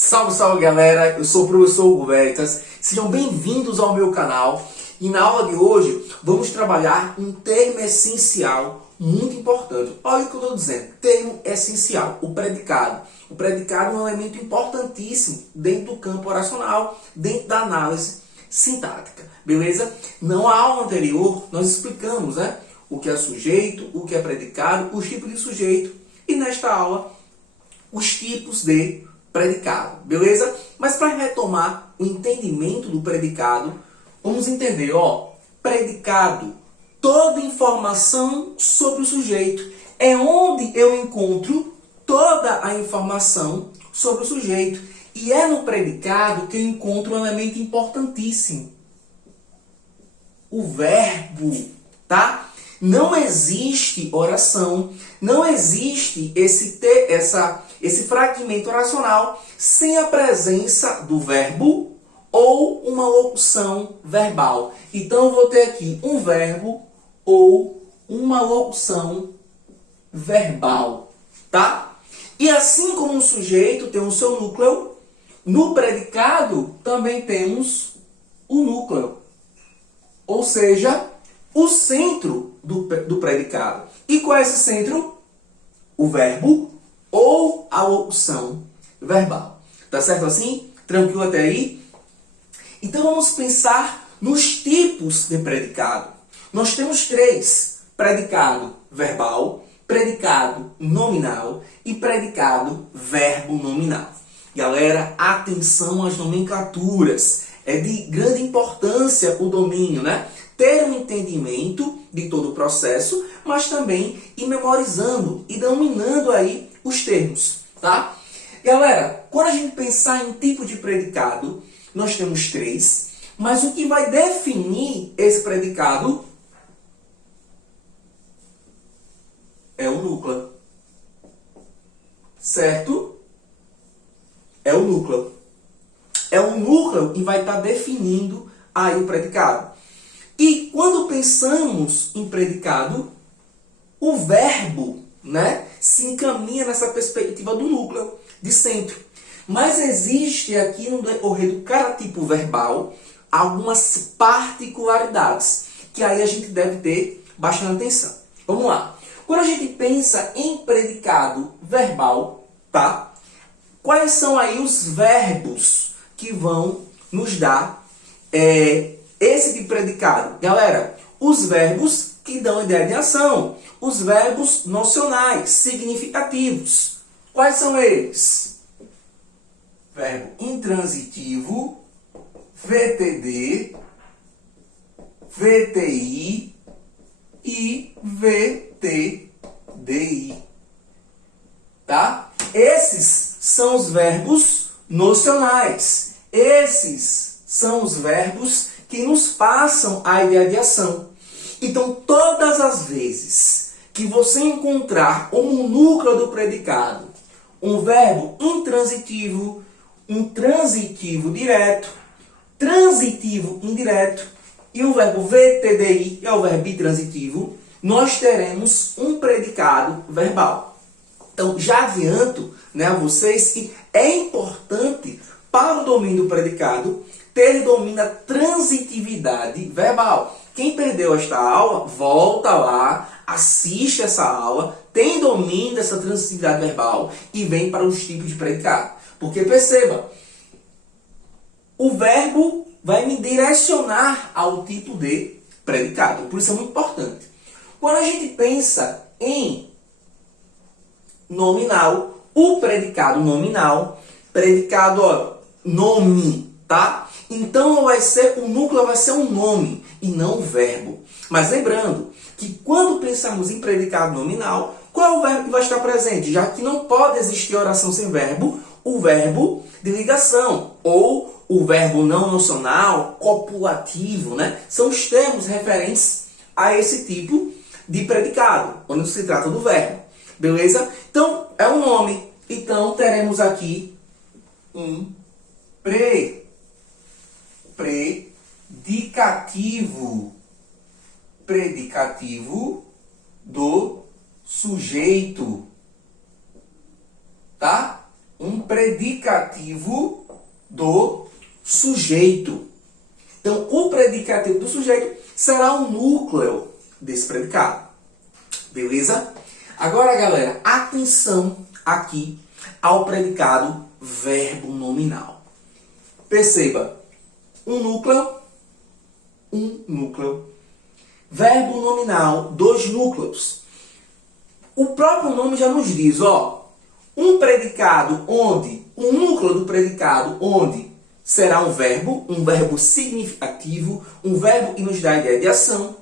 Salve, salve galera, eu sou o professor Hugo Veritas, sejam bem-vindos ao meu canal e na aula de hoje vamos trabalhar um termo essencial muito importante. Olha o que eu estou dizendo, termo essencial, o predicado. O predicado é um elemento importantíssimo dentro do campo oracional, dentro da análise sintática, beleza? Na aula anterior nós explicamos o que é sujeito, o que é predicado, os tipos de sujeito e nesta aula os tipos de predicado, beleza? Mas para retomar o entendimento do predicado, vamos entender, predicado, toda informação sobre o sujeito. É onde eu encontro toda a informação sobre o sujeito. E é no predicado que eu encontro um elemento importantíssimo. O verbo, tá? Não existe oração, não existe esse fragmento oracional sem a presença do verbo ou uma locução verbal. Então, eu vou ter aqui um verbo ou uma locução verbal, tá? E assim como o sujeito tem o seu núcleo, no predicado também temos o núcleo, ou seja, o centro do predicado. E qual é esse centro? O verbo ou a locução verbal. Tá certo assim? Tranquilo até aí? Então vamos pensar nos tipos de predicado. Nós temos três: predicado verbal, predicado nominal e predicado verbo nominal. Galera, atenção às nomenclaturas. É de grande importância o domínio, ter um entendimento de todo o processo, mas também ir memorizando e dominando aí os termos, tá? Galera, quando a gente pensar em tipo de predicado, nós temos três, mas o que vai definir esse predicado é o núcleo, certo? É o núcleo. É o núcleo que vai estar definindo aí o predicado. E quando pensamos em predicado, o verbo, se encaminha nessa perspectiva do núcleo, de centro. Mas existe aqui no decorrer do cada tipo verbal algumas particularidades que aí a gente deve ter bastante atenção. Vamos lá. Quando a gente pensa em predicado verbal, tá? Quais são aí os verbos que vão nos dar esse tipo de predicado? Galera, os verbos que dão ideia de ação, os verbos nocionais, significativos. Quais são eles? Verbo intransitivo, VTD, VTI e VTDI. Tá? Esses são os verbos nocionais. Esses são os verbos que nos passam a ideia de ação. Então, todas as vezes que você encontrar um núcleo do predicado, um verbo intransitivo, um transitivo direto, transitivo indireto e o verbo VTDI, que é o verbo intransitivo, nós teremos um predicado verbal. Então, já adianto a vocês que é importante para o domínio do predicado ter domínio da transitividade verbal. Quem perdeu esta aula, volta lá, assiste essa aula, tem domínio dessa transitividade verbal e vem para os tipos de predicado. Porque perceba, o verbo vai me direcionar ao tipo de predicado. Por isso é muito importante. Quando a gente pensa em nominal, o predicado nominal, predicado nome, tá? Então o núcleo vai ser um nome e não um verbo. Mas lembrando que quando pensarmos em predicado nominal, qual é o verbo que vai estar presente? Já que não pode existir oração sem verbo, o verbo de ligação ou o verbo não nocional, copulativo, são os termos referentes a esse tipo de predicado, quando se trata do verbo. Beleza? Então, é um nome. Então, teremos aqui um predicativo do sujeito. Tá? um predicativo do sujeito. Então, o predicativo do sujeito será o núcleo desse predicado. Beleza? Agora, galera, atenção aqui ao predicado verbo nominal. Perceba, um núcleo, verbo nominal, dois núcleos. O próprio nome já nos diz, ó, um predicado onde, um núcleo do predicado onde será um verbo significativo, um verbo que nos dá a ideia de ação,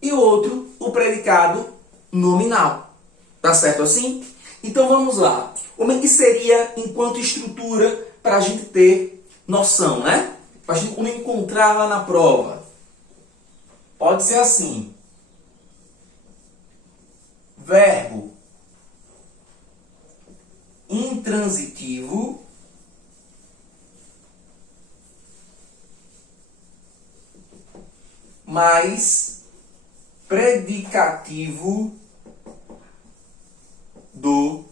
e outro, o predicado nominal. Tá certo assim? Então vamos lá. Como é que seria enquanto estrutura para a gente ter noção, né? Para a gente encontrar lá na prova. Pode ser assim. Verbo intransitivo mais predicativo do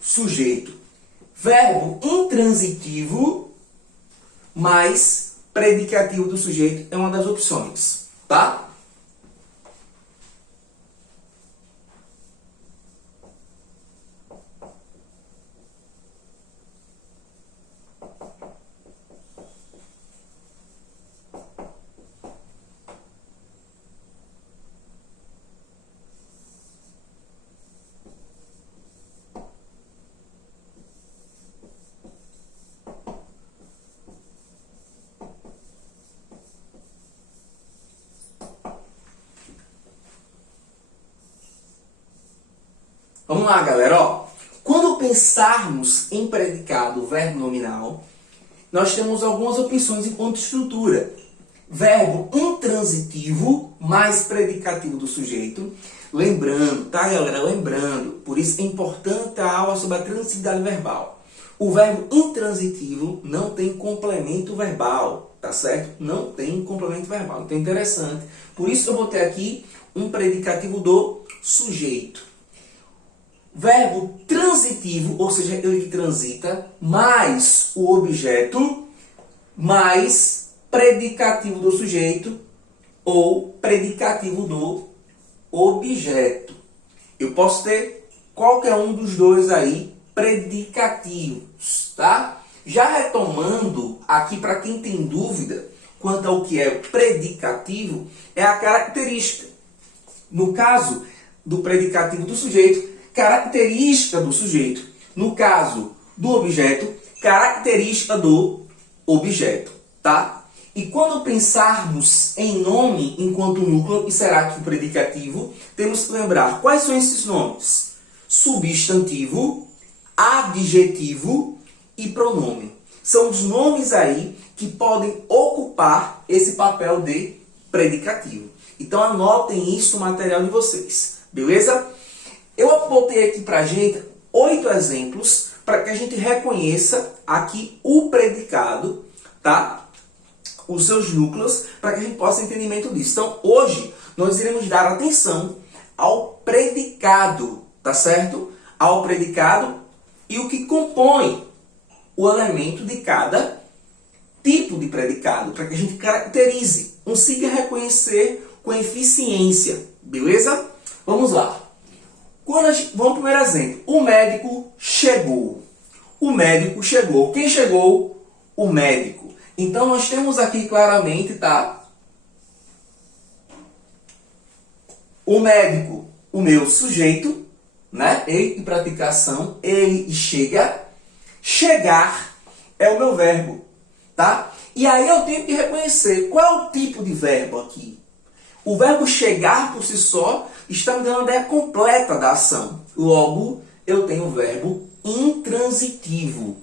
sujeito. Verbo intransitivo mais predicativo do sujeito é uma das opções, tá? Vamos lá, galera. Ó, quando pensarmos em predicado verbo nominal, nós temos algumas opções enquanto estrutura. Verbo intransitivo mais predicativo do sujeito. Lembrando, tá, galera? Lembrando, por isso é importante a aula sobre a transitividade verbal. O verbo intransitivo não tem complemento verbal, tá certo? Não tem complemento verbal. Então é interessante. Por isso eu botei aqui um predicativo do sujeito. Verbo transitivo, ou seja, ele que transita, mais o objeto, mais predicativo do sujeito ou predicativo do objeto. Eu posso ter qualquer um dos dois aí predicativos, tá? Já retomando aqui para quem tem dúvida quanto ao que é predicativo, é a característica. No caso do predicativo do sujeito, característica do sujeito. No caso do objeto, característica do objeto, tá? E quando pensarmos em nome enquanto núcleo, e será que o predicativo, temos que lembrar quais são esses nomes: substantivo, adjetivo e pronome. São os nomes aí que podem ocupar esse papel de predicativo. Então anotem isso no material de vocês, beleza? Eu botei aqui pra gente 8 exemplos para que a gente reconheça aqui o predicado, tá? Os seus núcleos, para que a gente possa ter entendimento disso. Então, hoje, nós iremos dar atenção ao predicado, tá certo? Ao predicado e o que compõe o elemento de cada tipo de predicado, para que a gente caracterize, consiga reconhecer com eficiência, beleza? Vamos lá. Vamos para o primeiro exemplo. O médico chegou. O médico chegou. Quem chegou? O médico. Então, nós temos aqui claramente, tá? O médico, o meu sujeito, né? Ele e praticação, ele chega. Chegar é o meu verbo, tá? E aí eu tenho que reconhecer qual é o tipo de verbo aqui. O verbo chegar por si só está me dando a ideia completa da ação. Logo, eu tenho o verbo intransitivo.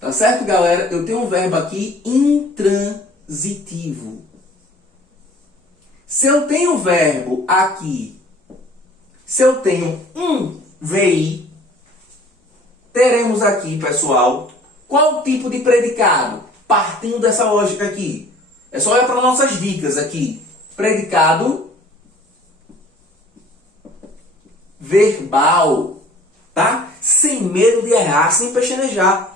Tá certo, galera? Eu tenho um verbo aqui intransitivo. Se eu tenho o verbo aqui, se eu tenho um VI, teremos aqui, pessoal, qual tipo de predicado? Partindo dessa lógica aqui. É só olhar para nossas dicas aqui. Predicado verbal, tá? Sem medo de errar, sem pestanejar.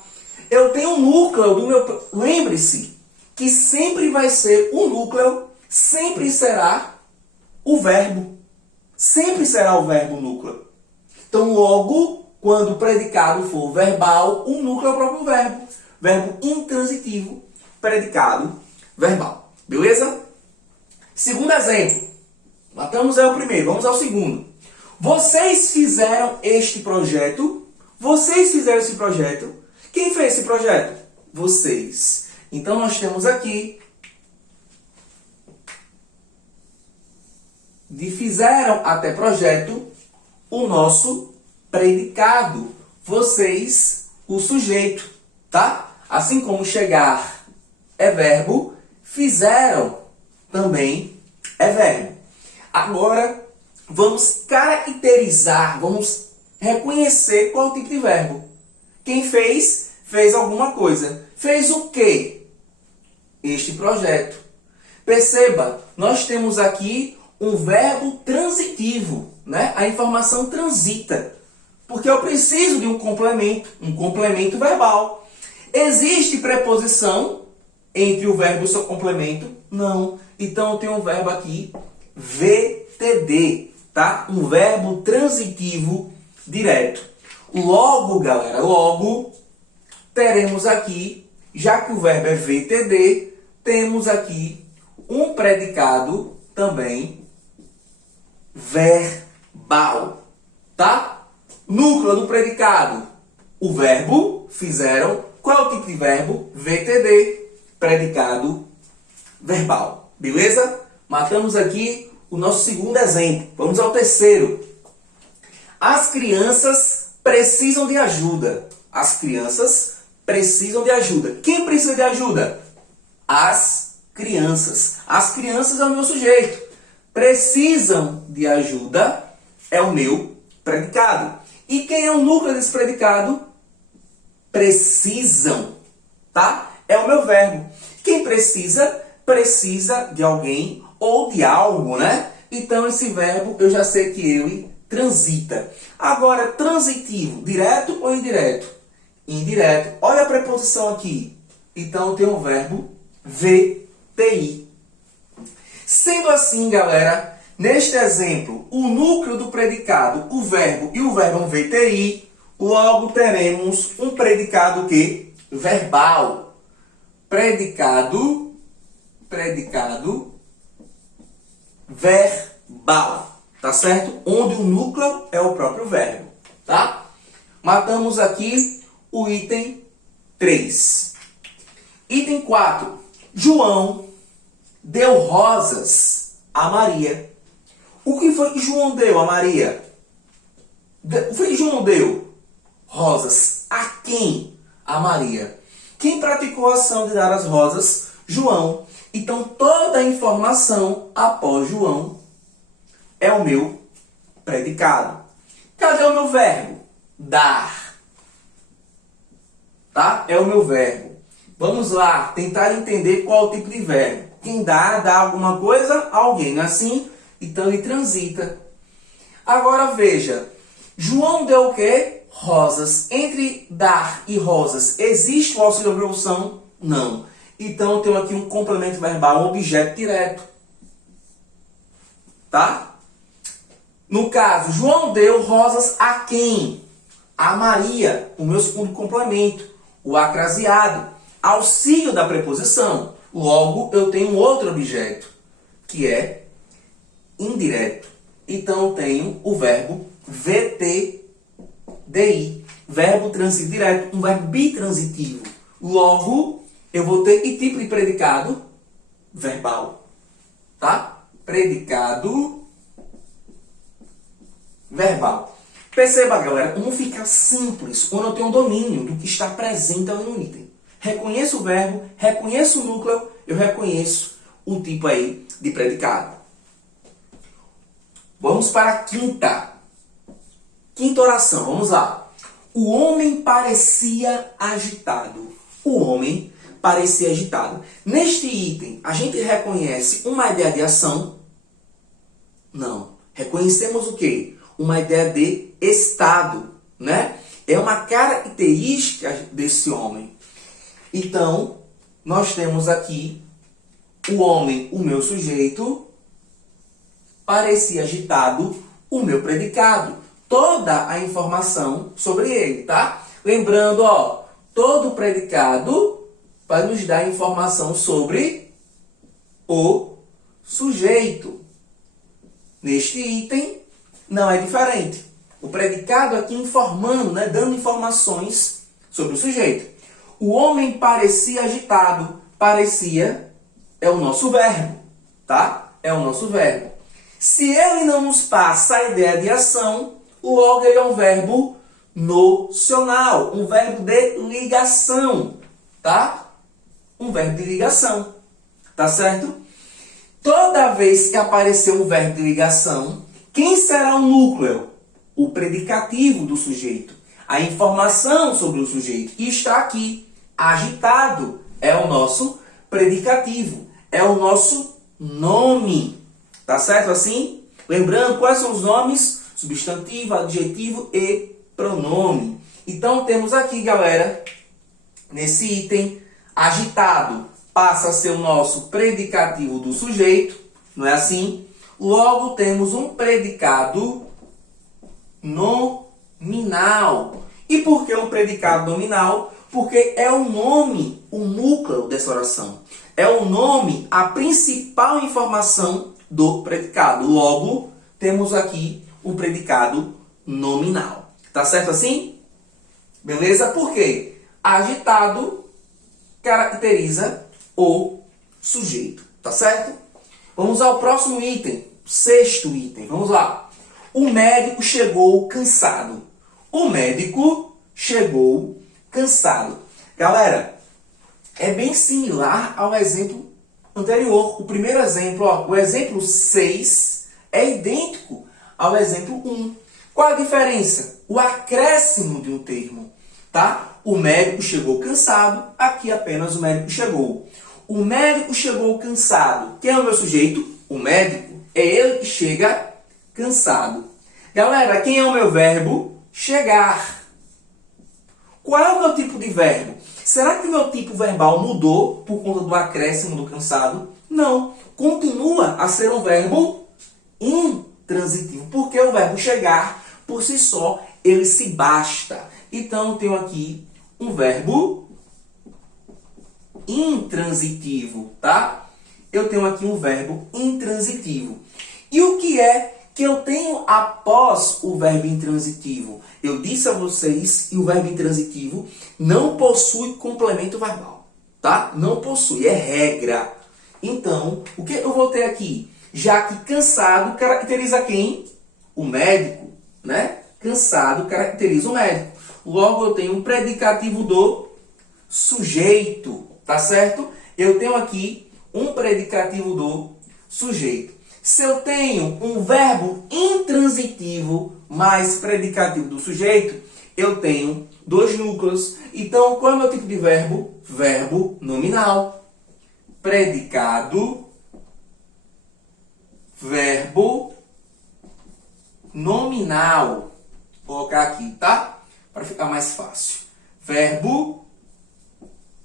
Eu tenho um núcleo do meu... Lembre-se que sempre vai ser o núcleo, sempre será o verbo. Sempre será o verbo núcleo. Então, logo, quando o predicado for verbal, o núcleo é o próprio verbo. Verbo intransitivo, predicado verbal. Beleza? Segundo exemplo. Matamos aí o primeiro, vamos ao segundo. Vocês fizeram este projeto? Vocês fizeram esse projeto? Quem fez esse projeto? Vocês. Então, nós temos aqui de fizeram até projeto o nosso predicado. Vocês, o sujeito, tá? Assim como chegar é verbo, fizeram também é verbo. Agora, vamos caracterizar, vamos reconhecer qual é o tipo de verbo. Quem fez, fez alguma coisa. Fez o quê? Este projeto. Perceba, nós temos aqui um verbo transitivo, né? A informação transita. Porque eu preciso de um complemento verbal. Existe preposição entre o verbo e o seu complemento? Não. Então eu tenho um verbo aqui, VTD, tá? Um verbo transitivo direto. Logo, galera, logo teremos aqui, já que o verbo é VTD, temos aqui um predicado também verbal, tá? Núcleo do predicado, o verbo, fizeram. Qual é o tipo de verbo? VTD, predicado verbal. Beleza? Matamos aqui o nosso segundo exemplo. Vamos ao terceiro. As crianças precisam de ajuda. As crianças precisam de ajuda. Quem precisa de ajuda? As crianças. As crianças é o meu sujeito. Precisam de ajuda é o meu predicado. E quem é o núcleo desse predicado? Precisam, tá? É o meu verbo. Quem precisa? Precisa de alguém ou de algo, né? Então, esse verbo, eu já sei que ele transita. Agora, transitivo, direto ou indireto? Indireto. Olha a preposição aqui. Então, tem o verbo VTI. Sendo assim, galera, neste exemplo, o núcleo do predicado, o verbo e o verbo VTI, logo teremos um predicado que? Verbal. Predicado verbal. Tá certo? Onde o núcleo é o próprio verbo. Tá? Matamos aqui o item 3. Item 4. João deu rosas a Maria. O que foi que João deu a Maria? O que João deu? Rosas. A quem? A Maria. Quem praticou a ação de dar as rosas? João. Então, toda a informação após João é o meu predicado. Cadê o meu verbo? Dar. Tá? É o meu verbo. Vamos lá, tentar entender qual é o tipo de verbo. Quem dá alguma coisa a alguém, não é assim? Então, ele transita. Agora, veja. João deu o quê? Rosas. Entre dar e rosas, existe o auxílio da preposição? Não. Então, eu tenho aqui um complemento verbal, um objeto direto. Tá? No caso, João deu rosas a quem? A Maria, o meu segundo complemento, o acraseado. Auxílio da preposição. Logo, eu tenho um outro objeto, que é indireto. Então, eu tenho o verbo VTDI, verbo transitivo direto, um verbo bitransitivo. Logo, eu vou ter que tipo de predicado? Verbal. Tá? Predicado verbal. Perceba, galera, como fica simples quando eu tenho um domínio do que está presente ali no item. Reconheço o verbo, reconheço o núcleo, eu reconheço o tipo aí de predicado. Vamos para a quinta oração, vamos lá. O homem parecia agitado. O homem parecia agitado. Neste item, a gente reconhece uma ideia de ação? Não. Reconhecemos o quê? Uma ideia de estado, né? É uma característica desse homem. Então, nós temos aqui o homem, o meu sujeito, parecia agitado, o meu predicado. Toda a informação sobre ele, tá? Lembrando, ó, todo predicado vai nos dar informação sobre o sujeito. Neste item, não é diferente. O predicado aqui informando, né, dando informações sobre o sujeito. O homem parecia agitado. Parecia é o nosso verbo, tá? É o nosso verbo. Se ele não nos passa a ideia de ação, logo ele é um verbo nocional, um verbo de ligação, tá? Um verbo de ligação, tá certo? Toda vez que aparecer um verbo de ligação, quem será o núcleo? O predicativo do sujeito. A informação sobre o sujeito. E está aqui. Agitado é o nosso predicativo. É o nosso nome. Tá certo assim? Lembrando quais são os nomes? Substantivo, adjetivo e pronome. Então temos aqui, galera, nesse item, agitado passa a ser o nosso predicativo do sujeito, não é assim? Logo temos um predicado nominal. E por que um predicado nominal? Porque é o nome, o núcleo dessa oração. É o nome, a principal informação do predicado. Logo, temos aqui um predicado nominal. Tá certo assim? Beleza? Por quê? Agitado caracteriza o sujeito. Tá certo? Vamos ao próximo item. Sexto item. Vamos lá. O médico chegou cansado. O médico chegou cansado. Galera, é bem similar ao exemplo anterior. O primeiro exemplo, ó, o exemplo 6 é idêntico ao exemplo 1. Qual a diferença? O acréscimo de um termo, tá? O médico chegou cansado, aqui apenas o médico chegou. O médico chegou cansado. Quem é o meu sujeito? O médico. É ele que chega cansado. Galera, quem é o meu verbo? Chegar. Qual é o meu tipo de verbo? Será que o meu tipo verbal mudou por conta do acréscimo do cansado? Não. Continua a ser um verbo intransitivo. Porque o verbo chegar, por si só, ele se basta. Então, eu tenho aqui um verbo intransitivo, tá? Eu tenho aqui um verbo intransitivo. E o que é que eu tenho após o verbo intransitivo? Eu disse a vocês que o verbo intransitivo não possui complemento verbal, tá? Não possui, é regra. Então, o que eu vou ter aqui? Já que cansado caracteriza quem? O médico, né? Cansado caracteriza o médico. Logo, eu tenho um predicativo do sujeito, tá certo? Eu tenho aqui um predicativo do sujeito. Se eu tenho um verbo intransitivo mais predicativo do sujeito, eu tenho dois núcleos. Então, qual é o meu tipo de verbo? Verbo nominal. Predicado, verbo nominal. Vou colocar aqui, tá? Para ficar mais fácil. Verbo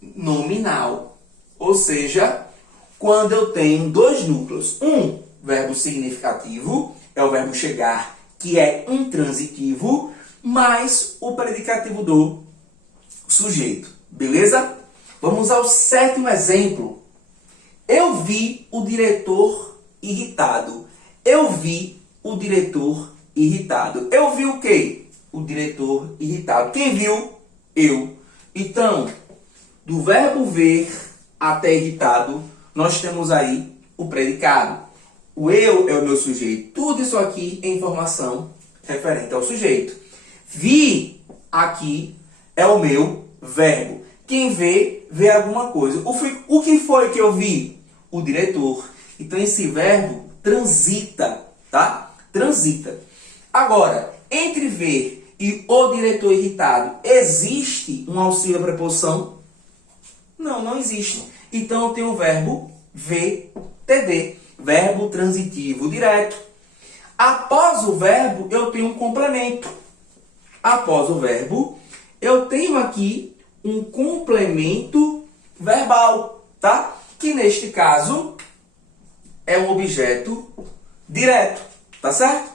nominal. Ou seja, quando eu tenho dois núcleos. Um verbo significativo, é o verbo chegar, que é intransitivo, mais o predicativo do sujeito. Beleza? Vamos ao sétimo exemplo. Eu vi o diretor irritado. Eu vi o diretor irritado. Eu vi o quê? O diretor irritado. Quem viu? Eu. Então, do verbo ver até irritado, nós temos aí o predicado. O eu é o meu sujeito. Tudo isso aqui é informação referente ao sujeito. Vi aqui é o meu verbo. Quem vê, vê alguma coisa. O que foi que eu vi? O diretor. Então, esse verbo transita, tá? Transita. Agora, entre ver e o diretor irritado, existe um auxílio à preposição? Não, não existe. Então, eu tenho o verbo VTD, verbo transitivo direto. Após o verbo, eu tenho um complemento. após o verbo, eu tenho aqui um complemento verbal, tá? Que neste caso é um objeto direto, tá certo?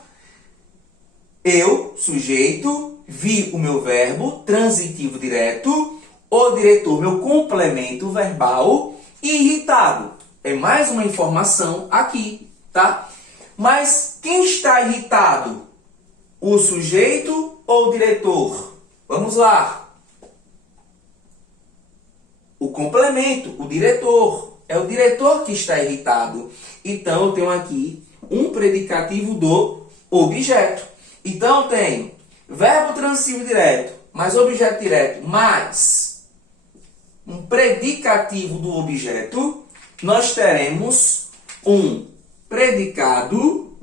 Eu, sujeito, vi o meu verbo transitivo direto, o diretor, meu complemento verbal, e irritado. É mais uma informação aqui, tá? Mas quem está irritado? O sujeito ou o diretor? Vamos lá. O complemento, o diretor. É o diretor que está irritado. Então, eu tenho aqui um predicativo do objeto. Então, eu tenho verbo transitivo direto, mais objeto direto, mais um predicativo do objeto. Nós teremos um predicado,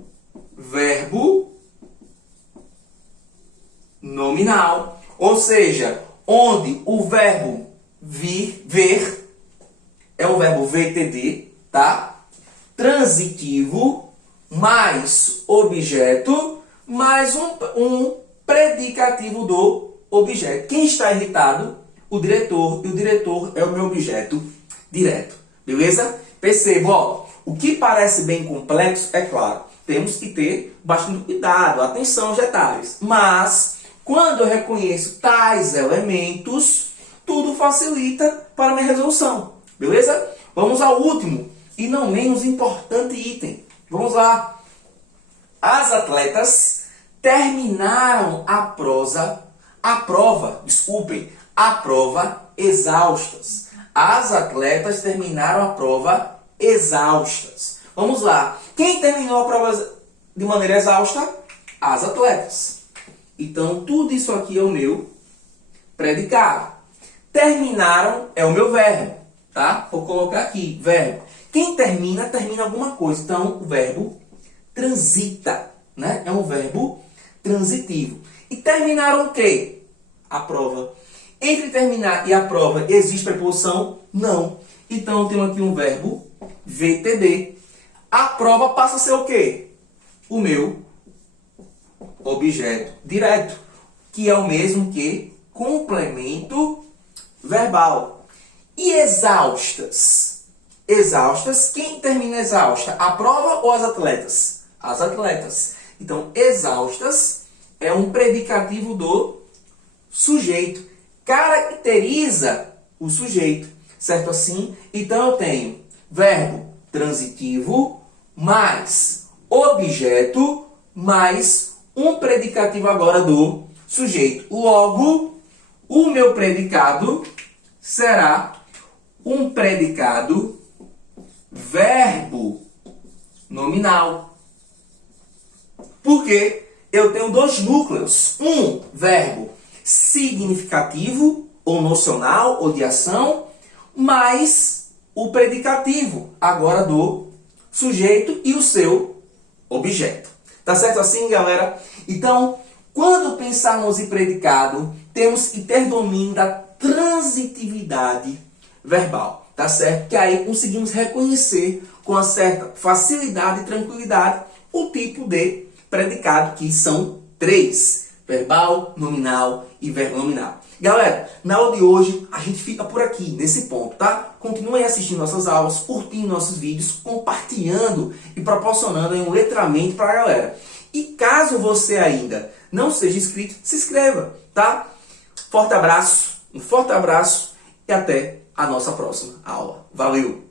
verbo nominal. Ou seja, onde o verbo ver é o verbo VTD, tá? Transitivo, mais objeto, mais um predicativo do objeto. Quem está irritado? O diretor. E o diretor é o meu objeto direto. Beleza? Perceba, ó, o que parece bem complexo, é claro, temos que ter bastante cuidado, atenção aos detalhes. Mas, quando eu reconheço tais elementos, tudo facilita para a minha resolução. Beleza? Vamos ao último e não menos importante item. Vamos lá. As atletas terminaram a prova exaustas. As atletas terminaram a prova exaustas. Vamos lá. Quem terminou a prova de maneira exausta? As atletas. Então, tudo isso aqui é o meu predicado. Terminaram é o meu verbo, tá? Vou colocar aqui, verbo. Quem termina, termina alguma coisa. Então, o verbo transita, né? É um verbo transitivo. E terminaram o quê? A prova. Entre terminar e a prova, existe preposição? Não. Então, eu tenho aqui um verbo VTD. A prova passa a ser o quê? O meu objeto direto, que é o mesmo que complemento verbal. E exaustas? Exaustas, quem termina exausta? A prova ou as atletas? As atletas. Então, exaustas é um predicativo do sujeito. Caracteriza o sujeito, certo assim? Então, eu tenho verbo transitivo mais objeto mais um predicativo agora do sujeito. Logo, o meu predicado será um predicado verbo nominal. Porque eu tenho dois núcleos. Um verbo significativo, ou nocional, ou de ação, mais o predicativo, agora do sujeito e o seu objeto. Tá certo assim, galera? Então, quando pensarmos em predicado, temos que ter domínio da transitividade verbal, tá certo? Que aí conseguimos reconhecer com uma certa facilidade e tranquilidade o tipo de predicado, que são 3: verbal, nominal e verbo nominal. Galera, na aula de hoje a gente fica por aqui, nesse ponto, tá? Continuem assistindo nossas aulas, curtindo nossos vídeos, compartilhando e proporcionando aí um letramento para a galera. E caso você ainda não seja inscrito, se inscreva, tá? Um forte abraço e até a nossa próxima aula. Valeu!